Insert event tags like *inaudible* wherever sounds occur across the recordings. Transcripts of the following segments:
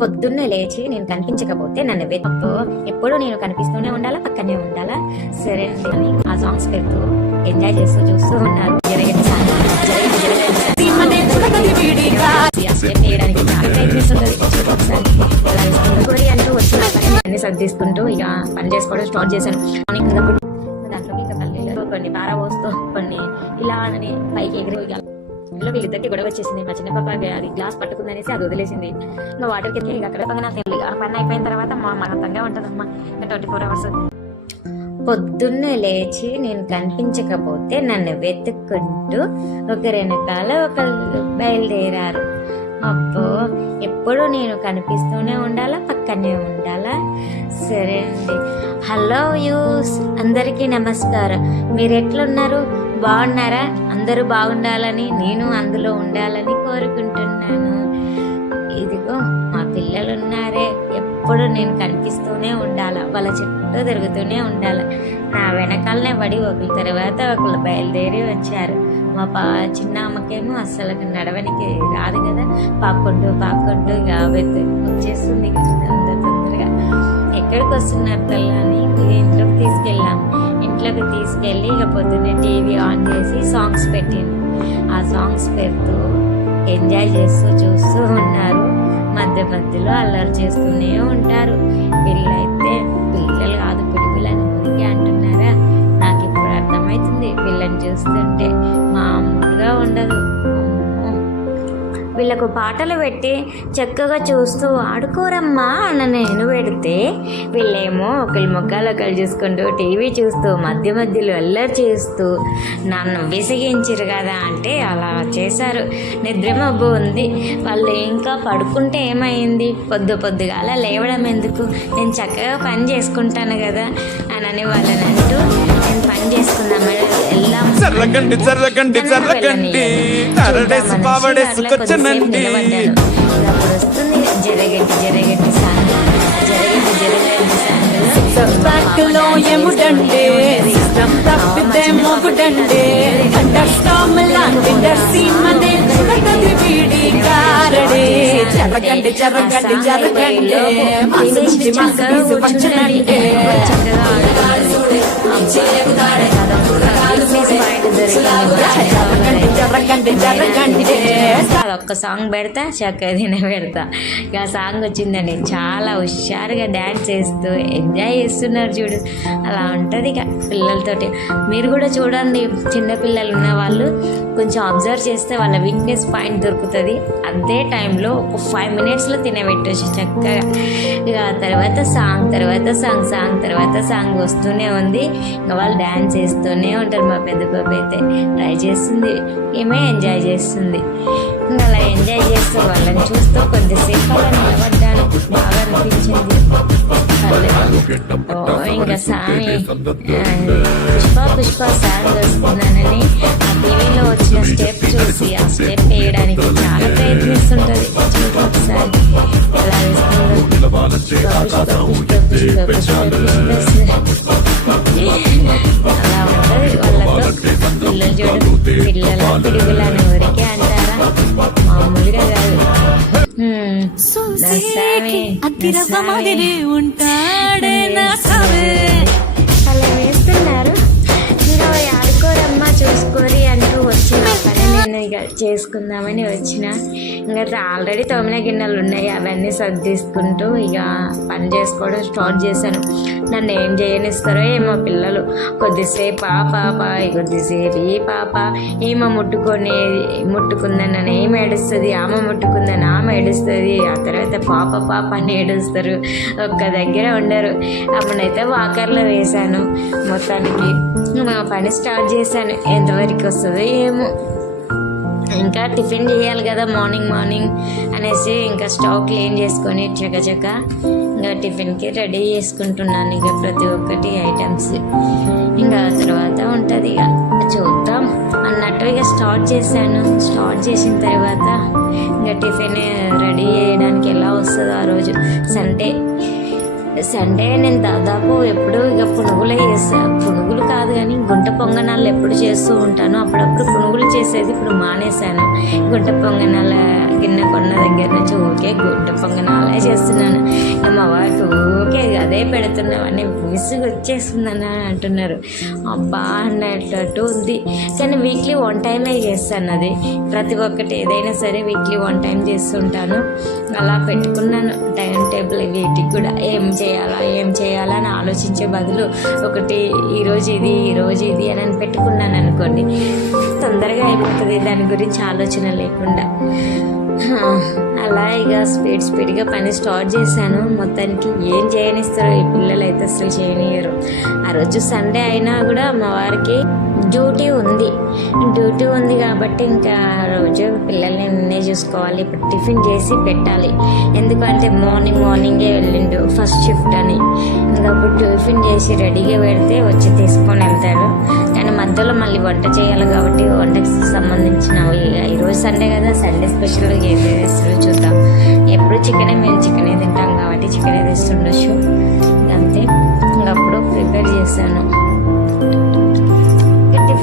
పొద్దున్నే లేచి నేను కనిపించకపోతే నన్ను వెతుకు ఎప్పుడు నేను కనిపిస్తూనే ఉండాలా పక్కనే ఉండాలా? సరే అండి. అని ఆ సాంగ్స్ పెడుతూ ఎంజాయ్ చేస్తూ చూస్తూ ఉన్నారు. అన్ని సర్దిస్తుంటూ ఇక పని చేసుకోవడం స్టార్ట్ చేశాను. మార్నింగ్ ఇంకా గుడ్ దాంట్లోకి ఇంకా కొన్ని ఇలా అని పైకి ఎగిరి ఇంట్లో వీళ్ళిద్దరికి గొడవ వచ్చేసింది. మా చిన్న పాప అది గ్లాస్ పట్టుకుందనేసి అది వదిలేసింది. ఇంకా వాటర్ కింద అక్కడ పక్కన పని అయిపోయిన తర్వాత మా మగతంగా ఉంటుందమ్మా. ఇంకా ట్వంటీ ఫోర్ అవర్స్ పొద్దున్నే లేచి నేను కనిపించకపోతే నన్ను వెతుక్కుంటూ ఒకరి వెనకాల ఒకళ్ళు బయలుదేరారు. అబ్బో ఎప్పుడు నేను కనిపిస్తూనే ఉండాలా పక్కనే ఉండాలా? సరే అండి. హలో యూస్ అందరికీ నమస్కారం. మీరు ఎట్లున్నారు బాగున్నారా? అందరూ బాగుండాలని నేను అందులో ఉండాలని కోరుకుంటున్నాను. ఇదిగో మా పిల్లలు ఉన్నారే ఎప్పుడు నేను కనిపిస్తూనే ఉండాలి? వాళ్ళ చుట్టూ తిరుగుతూనే ఉండాలి? నా వెనకాలనే పడి ఒకరి తర్వాత ఒకళ్ళు బయలుదేరి వచ్చారు. మా పా చిన్న అమ్మకేమో అస్సలు నడవనికి రాదు కదా? పాక్కుంటూ పాక్కుంటూ ఇక వచ్చేస్తుంది కదా అంత తొందరగా. ఎక్కడికి వస్తున్నారు తల్లని? ఇంట్లోకి తీసుకెళ్ళాము. ఇంట్లోకి తీసుకెళ్ళి ఇక పొద్దున్నే టీవీ ఆన్ చేసి సాంగ్స్ పెట్టింది. ఆ సాంగ్స్ పెడుతూ ఎంజాయ్ చేస్తూ చూస్తూ ఉన్నారు. మధ్య మధ్యలో అల్లరి చేస్తూనే ఉంటారు. వీళ్ళైతే పిల్లలు కాదు పిడిపిల్లని మునిగి అంటున్నారా నాకు ఇప్పుడు అర్థమవుతుంది. వీళ్ళని చూస్తుంటే మామూలుగా ఉండదు. వీళ్ళకు పాటలు పెట్టి చక్కగా చూస్తూ ఆడుకోరమ్మా అని నేను పెడితే వీళ్ళేమో ఒకరి మొక్కలు ఒకరు చూసుకుంటూ టీవీ చూస్తూ మధ్య మధ్యలో అల్లరి చేస్తూ నన్ను విసిగించరు కదా అంటే అలా చేశారు. నిద్ర మబ్బు ఉంది. వాళ్ళు ఇంకా పడుకుంటే ఏమైంది? పొద్దు పొద్దుగా అలా లేవడం ఎందుకు? నేను చక్కగా పని చేసుకుంటాను కదా అని వాళ్ళని అంటూ పావడేసుకొచ్చనండి అప్పుడు వస్తుంది జరగండి జరగండి సాంగ్. జరగండి జరగండి సాంగ్. బ్యాక్లో ఎముడండే సిస్టమ్ తప్పితే మొగుడండే అండర్ స్టామ్ లాంటి చూడగది జరగండి జరగండి జరగండి మసి వచ్చనండే జరగండి జరగండి జరగండి ఒక్క సాంగ్ పెడతా చక్కగా తినే పెడతా ఇక ఆ సాంగ్ వచ్చిందండి చాలా హుషారుగా డ్యాన్స్ చేస్తూ ఎంజాయ్ చేస్తున్నారు చూడు అలా ఉంటుంది ఇక పిల్లలతోటి మీరు కూడా చూడండి చిన్న పిల్లలు ఉన్న వాళ్ళు కొంచెం అబ్జర్వ్ చేస్తే వాళ్ళ వీక్నెస్ పాయింట్ దొరుకుతుంది అదే టైంలో ఒక ఫైవ్ మినిట్స్లో తినబెట్టచ్చు చక్కగా ఇక ఆ తర్వాత సాంగ్ తర్వాత సాంగ్ సాంగ్ తర్వాత సాంగ్ వస్తూనే ఉంది. ఇంకా వాళ్ళు డ్యాన్స్ చేస్తూనే ఉంటారు మా పెద్ద పాప అయితే. ట్రై చేస్తుంది. ఏమే ఎంజాయ్ చేస్తుంది. అలా ఎంజాయ్ చేస్తూ వాళ్ళని చూస్తూ కొద్దిసేపు అలా నిలబడ్డాను. బాగా అనిపించింది. ఇంకా సామి పుష్ప పుష్ప సాంగ్ వస్తున్నానని ఆ టీవీలో వచ్చిన స్టెప్ చూసి ఆ స్టెప్ వేయడానికి చాలా ప్రయత్నిస్తుంటది. ఒకసారి ఎలా వేస్తుందో. అలా ఉంటుంది. వాళ్ళతో పిల్లలు చూడు పిల్లల పిడుగులని ఊరికే మామూలుగా కాదు హ్మ్. అలా వేస్తున్నారు మీరు ఆడుకోరమ్మా చూసుకోరి అంటూ వచ్చిన పని నేను ఇక చేసుకుందామని వచ్చిన ఇంకా ఆల్రెడీ తోమిన గిన్నెలు ఉన్నాయి అవన్నీ సర్దిస్తుంటూ ఇక పని చేసుకోవడం స్టార్ట్ చేశాను నన్ను ఏం చేయనిస్తారో ఏమో పిల్లలు. కొద్దిసేపు ఆ పాప కొద్దిసేపు ఈ పాప ఈమె ముట్టుకొని ముట్టుకుందని నన్ను ఏమి ఏడుస్తుంది ఆమె ముట్టుకుందని ఆమె ఏడుస్తుంది. ఆ తర్వాత పాప పాప అని ఏడుస్తారు. ఒక్క దగ్గర ఉండరు. అప్పుడైతే వాకర్లో వేశాను. మొత్తానికి మా పని స్టార్ట్ చేశాను. ఎంతవరకు వస్తుందో ఏమో. ఇంకా టిఫిన్ చేయాలి కదా మార్నింగ్ మార్నింగ్ అనేసి ఇంకా స్టవ్ క్లీన్ చేసుకొని చకచక ఇంకా టిఫిన్కి రెడీ చేసుకుంటున్నాను ఇక ప్రతి ఒక్కటి ఐటమ్స్. ఇంకా తర్వాత ఉంటుంది ఇక చూద్దాం. అన్నట్టు ఇక స్టార్ట్ చేశాను. స్టార్ట్ చేసిన తర్వాత ఇంకా టిఫిన్ రెడీ చేయడానికి ఎలా వస్తుందో ఆ రోజు. సండే. సండే నేను దాదాపు ఎప్పుడు ఇక పునుగులే చేస్తా. పునుగులు కాదు కానీ గుంట పొంగనాలు ఎప్పుడు చేస్తూ ఉంటాను. అప్పుడప్పుడు పునుగులు చేసేది ఇప్పుడు మానేశాను. గుంట పొంగనాల అన్న దగ్గర నుంచి ఊరికే గుడ్డ పొంగనాలే చేస్తున్నాను. ఇంకా మా వారికి ఊరికే అదే పెడుతున్నామని విసుగు వచ్చేస్తుందని అంటున్నారు. అబ్బా అన్నట్టు ఉంది. కానీ వీక్లీ వన్ టైమే చేస్తాను అది. ప్రతి ఒక్కటి ఏదైనా సరే వీక్లీ వన్ టైం చేస్తుంటాను. అలా పెట్టుకున్నాను. టైం టేబుల్ వీటికి కూడా ఏం చేయాలా ఏం చేయాలా అని ఆలోచించే బదులు ఒకటి ఈరోజు ఇది ఈరోజు ఇది అని అని పెట్టుకున్నాను అనుకోండి తొందరగా అయిపోతుంది. దాని గురించి ఆలోచన లేకుండా. *laughs* అలా ఇక స్పీడ్ స్పీడ్గా పని స్టార్ట్ చేశాను. మొత్తానికి ఏం చేయనిస్తారో ఈ పిల్లలు అయితే అసలు చేయనియరు ఆ రోజు సండే అయినా కూడా మా వారికి డ్యూటీ ఉంది. డ్యూటీ ఉంది కాబట్టి ఇంకా ఆ రోజు పిల్లల్ని నిన్నే చూసుకోవాలి. ఇప్పుడు టిఫిన్ చేసి పెట్టాలి. ఎందుకంటే మార్నింగ్ మార్నింగే వెళ్ళిండు ఫస్ట్ షిఫ్ట్ అని. ఇంకప్పుడు టిఫిన్ చేసి రెడీగా పెడితే వచ్చి తీసుకొని వెళ్తారు. కానీ మధ్యలో మళ్ళీ వంట చేయాలి కాబట్టి వంటకి సంబంధించినవి ఈరోజు సండే కదా సండే స్పెషల్గా ఏం చేస్తారో చూద్దాం. ఎప్పుడు చికెనే మేము చికెనే తింటాం కాబట్టి చికెనే తెస్తుండొచ్చు. అంతే. ఇంకప్పుడు ప్రిపేర్ చేశాను.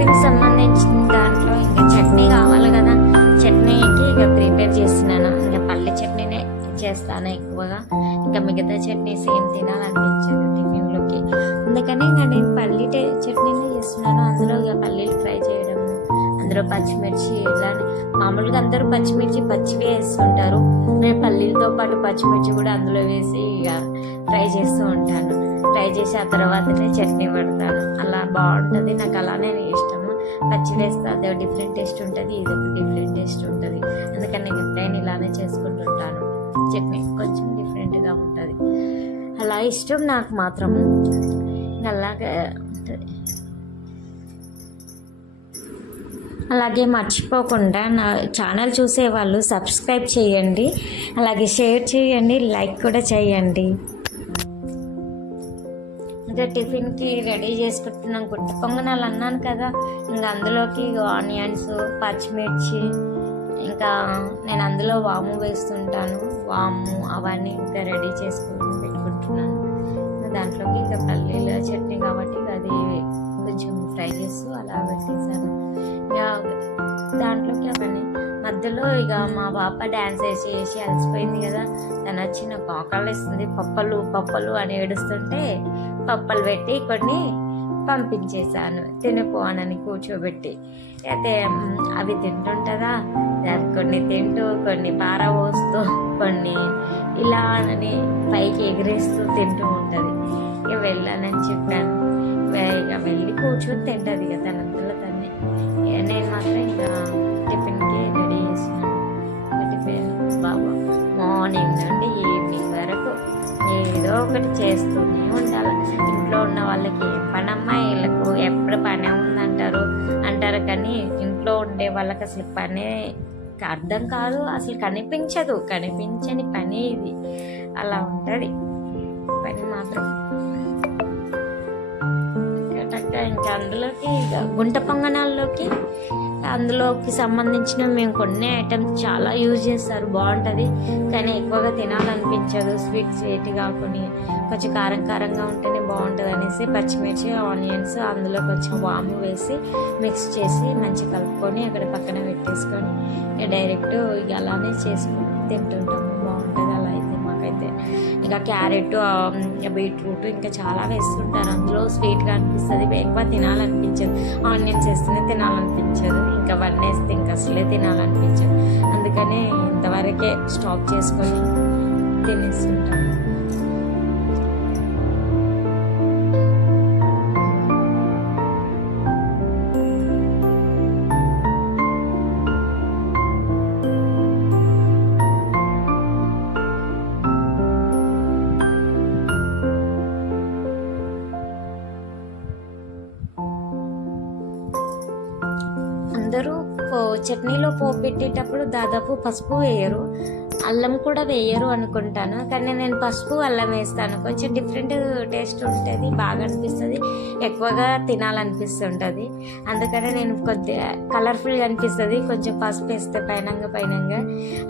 టిఫిన్ సంబంధించిన దాంట్లో ఇంకా చట్నీ కావాలి కదా. చట్నీకి ఇక ప్రిపేర్ చేస్తున్నాను. ఇంకా పల్లి చట్నీనే చేస్తాను ఎక్కువగా. ఇంకా మిగతా చట్నీస్ ఏం తినాలనిపించదు టిఫిన్లోకి. అందుకని ఇంకా నేను పల్లి చట్నీనే చేస్తున్నాను. అందులో ఇక పల్లీలు ఫ్రై చేయడం అందులో పచ్చిమిర్చి ఇలానే. మామూలుగా అందరూ పచ్చిమిర్చి పచ్చివే వేస్తుంటారు. నేను పల్లీలతో పాటు పచ్చిమిర్చి కూడా అందులో వేసి ఇక ఫ్రై చేస్తూ ఉంటాను. ఫ్రై చేసి ఆ తర్వాతనే చట్నీ పడతాను అలా బాగుంటుంది. నాకు అలానే పచ్చి వేస్తే అదే డిఫరెంట్ టేస్ట్ ఉంటుంది ఇది ఒక డిఫరెంట్ టేస్ట్ ఉంటుంది. అందుకని నేను ఎప్పుడైనా ఇలానే చేసుకుంటుంటాను. చట్నీ కొంచెం డిఫరెంట్గా ఉంటుంది. అలా ఇష్టం నాకు మాత్రం. అలాగే ఉంటుంది. అలాగే మర్చిపోకుండా నా ఛానల్ చూసే వాళ్ళు సబ్స్క్రైబ్ చేయండి. అలాగే షేర్ చేయండి లైక్ కూడా చేయండి. ఇంకా టిఫిన్కి రెడీ చేసుకుంటున్నాం గుట్ట పొంగనాలు అన్నాను కదా. ఇంకా అందులోకి ఆనియన్స్ పచ్చిమిర్చి ఇంకా నేను అందులో వాము వేస్తుంటాను. వాము అవన్నీ ఇంకా రెడీ చేసుకుని పెట్టుకుంటున్నాను. దాంట్లోకి ఇంకా పల్లీల చట్నీ కాబట్టి అది కొంచెం ఫ్రై చేస్తూ అలా పెట్టేసాను దాంట్లోకి అవన్నీ మధ్యలో ఇక మా పాప డ్యాన్స్ వేసి వేసి అలసిపోయింది కదా. తను వచ్చి నాకు ఆకలి ఇస్తుంది పప్పలు పప్పలు అని ఏడుస్తుంటే పప్పలు పెట్టి కొన్ని పంపించేశాను. తినిపోనని కూర్చోబెట్టి. అయితే అవి తింటుంటుందా? కొన్ని తింటూ కొన్ని పార పోస్తూ కొన్ని ఇలా అని పైకి ఎగిరేస్తూ తింటూ ఉంటుంది. ఇక వెళ్ళానని చెప్పాను. ఇక వెళ్ళి కూర్చొని తింటుంది ఇక తనంతలో తనే. ఇక నేను మాత్రం ఇక టిఫిన్కి రెడీ చేసినాను టిఫిన్ బాబా మార్నింగ్ నుండి ఈవినింగ్ వరకు ఏదో ఒకటి చేస్తూనే ఉండాలి. వాళ్ళకి పనమ్మా? వీళ్ళకు ఎప్పుడు పనే ఉందంటారు? అంటారు కానీ ఇంట్లో ఉండే వాళ్ళకి అసలు పనే అర్థం కాదు అసలు కనిపించదు. కనిపించని పని ఇది. అలా ఉంటుంది. పని మాత్రం. ఇంకా అందులోకి గుంట పొంగనాల్లోకి అందులోకి సంబంధించిన మేము కొన్ని ఐటమ్స్ చాలా యూజ్ చేస్తారు బాగుంటుంది. కానీ ఎక్కువగా తినాలనిపించదు. స్వీట్ స్వీట్ కొన్ని కొంచెం కారం కారంగా ఉంటేనే బాగుంటుంది అనేసి పచ్చిమిర్చి ఆనియన్స్ అందులో కొంచెం వాము వేసి మిక్స్ చేసి మంచి కలుపుకొని అక్కడ పక్కన పెట్టేసుకొని డైరెక్ట్ ఇక అలానే చేసుకొని తింటుంటాము. ఇంకా క్యారెట్ బీట్రూట్ ఇంకా చాలా వేస్తుంటారు. అందులో స్వీట్గా అనిపిస్తుంది. ఎక్కువ తినాలనిపించదు. ఆనియన్స్ వేస్తేనే తినాలనిపించదు. ఇంకా వన్ వేస్తే ఇంకా అసలే తినాలనిపించదు. అందుకనే ఇంతవరకే స్టాప్ చేసుకొని తినేస్తుంటాం చట్నీలో పోపు పెట్టేటప్పుడు దాదాపు పసుపు వేయరు అల్లం కూడా వేయరు అనుకుంటాను. కానీ నేను పసుపు అల్లం వేస్తాను కొంచెం డిఫరెంట్ టేస్ట్ ఉంటుంది బాగా అనిపిస్తుంది. ఎక్కువగా తినాలనిపిస్తుంటుంది. అందుకనే నేను కొద్దిగా కలర్ఫుల్గా అనిపిస్తుంది. కొంచెం పసుపు వేస్తే పైనంగా పైనంగా.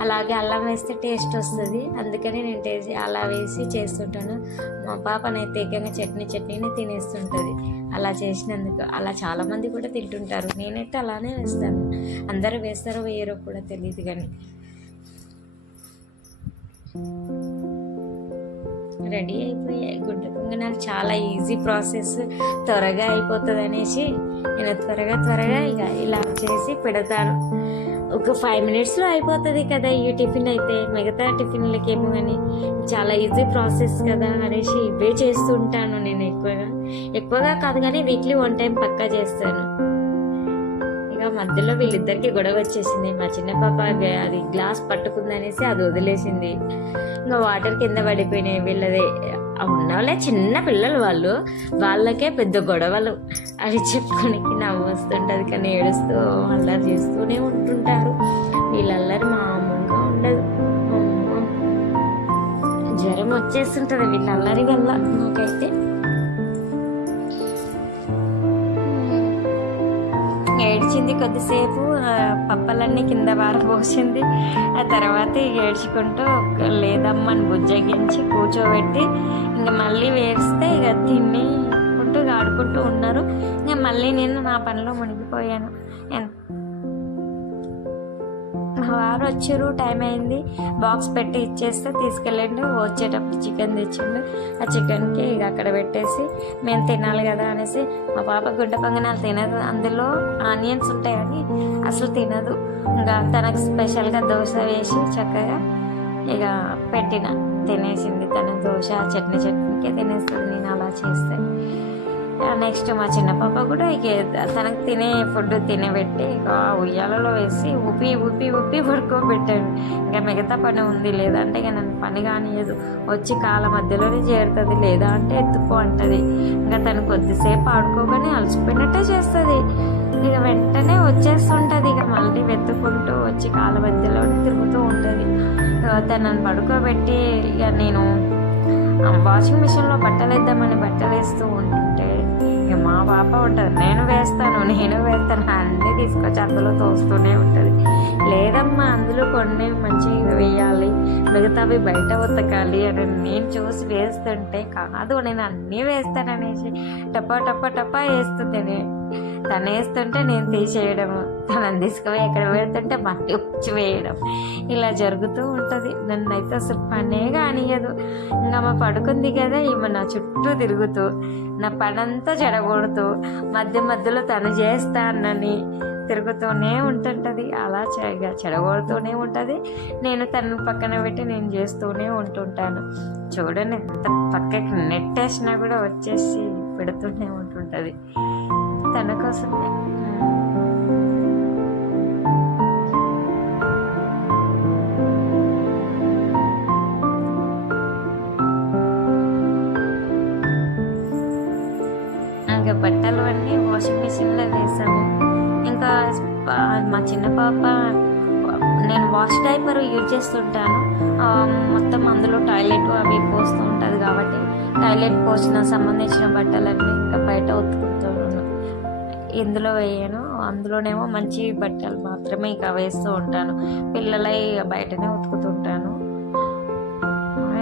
అలాగే అల్లం వేస్తే టేస్ట్ వస్తుంది. అందుకని నేను టేస్ట్ అలా వేసి చేస్తుంటాను. మా పాపనైతే ఏకంగా చట్నీ చట్నీని తినేస్తుంటుంది. అలా చేసినందుకు అలా చాలామంది కూడా తింటుంటారు. నేనైతే అలానే వేస్తాను. అందరూ వేస్తారో వేయరో కూడా తెలియదు కానీ. రెడీ అయిపోయాయి. గుడ్డ పొంగనాలు చాలా ఈజీ ప్రాసెస్. త్వరగా అయిపోతుంది అనేసి నేను త్వరగా త్వరగా ఇక ఇలా చేసి పెడతాను. ఒక ఫైవ్ మినిట్స్లో అయిపోతుంది కదా ఈ టిఫిన్ అయితే. మిగతా టిఫిన్లకి ఏమో కానీ చాలా ఈజీ ప్రాసెస్ కదా అనేసి ఇవే చేస్తుంటాను నేను ఎక్కువగా. ఎక్కువగా కాదు కానీ వీక్లీ వన్ టైం పక్కా చేస్తాను. ఇక మధ్యలో వీళ్ళిద్దరికి గొడవ వచ్చేసింది. మా చిన్న పాప అది గ్లాస్ పట్టుకుందనేసి అది వదిలేసింది. ఇంకా వాటర్ కింద పడిపోయినాయి. వీళ్ళది ఉన్న ఉన్నవాళ్ళే చిన్న పిల్లలు వాళ్ళు. వాళ్ళకే పెద్ద గొడవలు. అవి చెప్పుకోనికి నవ్వు వస్తుంటుంది కానీ ఏడుస్తూ అల్లరి చేస్తూనే ఉంటుంటారు. వీళ్ళల్లరి మామూలుగా ఉండదు. జ్వరం వచ్చేస్తుంటుంది వీళ్ళల్లరి వల్ల. నాకైతే ఏడ్చింది కొద్దిసేపు పప్పలన్నీ కింద పారబోసింది. ఆ తర్వాత ఇక ఏడ్చుకుంటూ లేదమ్మని బుజ్జగించి కూర్చోబెట్టి ఇంకా మళ్ళీ వేస్తే ఇక తినికుంటూ ఆడుకుంటూ ఉన్నారు. ఇంకా మళ్ళీ నేను నా పనిలో మునిగిపోయాను. మా వారు వచ్చారు టైం అయింది. బాక్స్ పెట్టి ఇచ్చేస్తే తీసుకెళ్ళండి. వచ్చేటప్పుడు చికెన్ తెచ్చిండు. ఆ చికెన్కి ఇక అక్కడ పెట్టేసి మేము తినాలి కదా అనేసి మా పాప గుడ్డ పొంగనాలు తినదు. అందులో ఆనియన్స్ ఉంటాయని అసలు తినదు. ఇంకా తనకు స్పెషల్గా దోశ వేసి చక్కగా ఇక పెట్టిన తినేసింది తన దోశ చట్నీ చట్నీకే తినేస్తుంది. నేను అలా చేస్తే నెక్స్ట్ మా చిన్న పాప కూడా ఇక తనకు తినే ఫుడ్ తినబెట్టి ఇక ఉయ్యాలలో వేసి ఉప్పి ఉప్పి ఉప్పి పడుకోబెట్టాను ఇంకా మిగతా పని ఉంది లేదంటే ఇక నన్ను పని కానియదు వచ్చి కాల మధ్యలోనే చేరుతుంది లేదా అంటే ఎత్తుకో అంటది. ఇంకా తను కొద్దిసేపు ఆడుకోగానే అలసిపోయినట్టే చేస్తుంది. ఇక వెంటనే వచ్చేస్తుంటుంది ఇక మళ్ళీ వెతుక్కుంటూ వచ్చి కాల మధ్యలోనే తిరుగుతూ ఉంటుంది. తనని పడుకోబెట్టి ఇక నేను వాషింగ్ మిషన్లో బట్టలు వేద్దామని బట్టలు వేస్తూ ఉంటాను మా పాప ఉంటుంది. నేను వేస్తాను నేను వేస్తాను. అన్నీ తీసుకొచ్చి అందులో తోస్తూనే ఉంటుంది. లేదమ్మా అందులో కొన్ని మంచిగా వేయాలి. మిగతావి బయట ఉతకాలి అని నేను చూసి వేస్తుంటే కాదు నేను అన్నీ వేస్తాననేసి టపా టపా టపా వేస్తుంది తను వేస్తుంటే నేను తీసేయడం తనని తీసుకుపోయి ఎక్కడ పెడుతుంటే మళ్ళీ వచ్చి వేయడం. ఇలా జరుగుతూ ఉంటుంది. నన్ను అయితే అసలు పనే కానియదు ఇంకా మా పడుకుంది కదా ఈమె నా చుట్టూ తిరుగుతూ నా పనంతా చెడగొడుతూ మధ్య మధ్యలో తను చేస్తా అన్నని తిరుగుతూనే ఉంటుంటుంది. అలా చె- చెడగొడుతూనే ఉంటుంది. నేను తను పక్కన పెట్టి నేను చేస్తూనే ఉంటుంటాను. చూడండి ఎంత పక్కకి నెట్టేసినా కూడా వచ్చేసి పెడుతూనే ఉంటుంటుంది. తన కోసమే ఇంకా బట్టలు అన్నీ వాషింగ్ మిషన్లో వేసాము ఇంకా మా చిన్న పాప నేను వాష్ డైపర్ యూజ్ చేస్తుంటాను. మొత్తం అందులో టాయిలెట్ అవి పోస్తూ ఉంటుంది కాబట్టి టాయిలెట్ పోసిన సంబంధించిన బట్టలన్నీ ఇంకా బయట ఉతుకుతాను ఎందులో వేయను. అందులోనేమో మంచి బట్టలు మాత్రమే ఇక వేస్తూ ఉంటాను. పిల్లలై ఇక బయటనే ఉతుకుతుంటాను.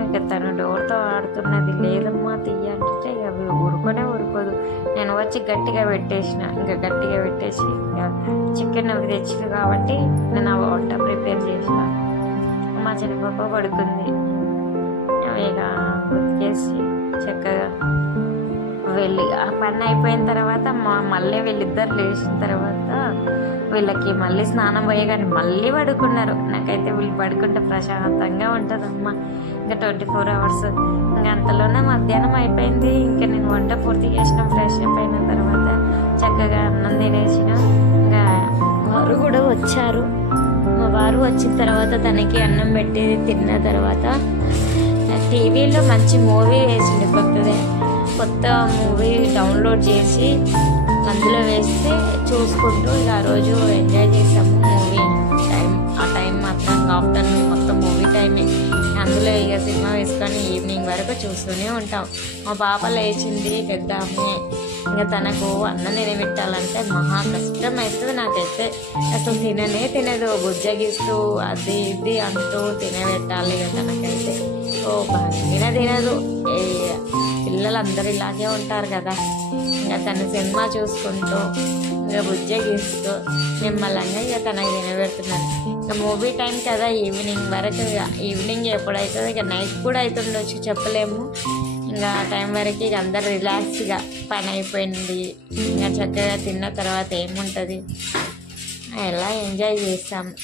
ఇక తను డోర్తో ఆడుతున్నది లేదమ్మా తీయాలంటే అంటే ఇక అవి ఊరుకొనే ఊరుకోదు. నేను వచ్చి గట్టిగా పెట్టేసిన. ఇంకా గట్టిగా పెట్టేసి ఇక చికెన్ అవి తెచ్చింది కాబట్టి నేను ఆ వంట ప్రిపేర్ చేసిన. మా చిన్న పాప పడుకుంది. ఇక వెళ్ళి ఆ పని అయిపోయిన తర్వాత మా మళ్ళీ వీళ్ళిద్దరు లేచిన తర్వాత వీళ్ళకి మళ్ళీ స్నానం పోయగానే మళ్ళీ పడుకున్నారు. నాకైతే వీళ్ళు పడుకుంటే ప్రశాంతంగా ఉంటుందమ్మా. ఇంకా ట్వంటీ ఫోర్ అవర్స్ ఇంకా అంతలోనే మధ్యాహ్నం అయిపోయింది. ఇంకా నేను వంట పూర్తి చేసిన ఫ్రెష్ అయిపోయిన అయిన తర్వాత చక్కగా అన్నం తినేసిన. ఇంకా వారు కూడా వచ్చారు. మా వారు వచ్చిన తర్వాత తనకి అన్నం పెట్టి తిన్న తర్వాత టీవీలో మంచి మూవీ వేసిండు కొత్తదే కొత్త మూవీ డౌన్లోడ్ చేసి అందులో వేస్తే చూసుకుంటూ ఇక ఆ రోజు ఎంజాయ్ చేసాము మూవీ. టైం ఆ టైం మాత్రం ఆఫ్టర్నూన్ మొత్తం మూవీ టైమే. అందులో ఇక సినిమా వేసుకొని ఈవినింగ్ వరకు చూస్తూనే ఉంటాం. మా పాప లేచింది పెద్ద అమ్మాయి ఇంకా తనకు అన్నం తినబెట్టాలంటే మహా కష్టం అవుతుంది నాకైతే. అసలు తిననే తినదు. బుజ్జగిస్తూ అది ఇది అంటూ తినబెట్టాలి ఇక తనకైతే. ఓ బాగా తినదు. పిల్లలందరూ ఇలాగే ఉంటారు కదా. ఇంకా తన సినిమా చూసుకుంటూ ఇంకా ఉద్యోగిస్తూ నిమ్మలంగా ఇక తనకి తినబెడుతున్నాను మూవీ టైం కదా ఈవినింగ్ వరకు ఇక ఈవినింగ్ ఎప్పుడైతే ఇక నైట్ కూడా అవుతుండొచ్చు చెప్పలేము. ఇంకా ఆ టైం వరకు ఇక అందరు రిలాక్స్గా పని అయిపోయింది. ఇంకా చక్కగా తిన్న తర్వాత ఏముంటుంది? ఎలా ఎంజాయ్ చేస్తాం?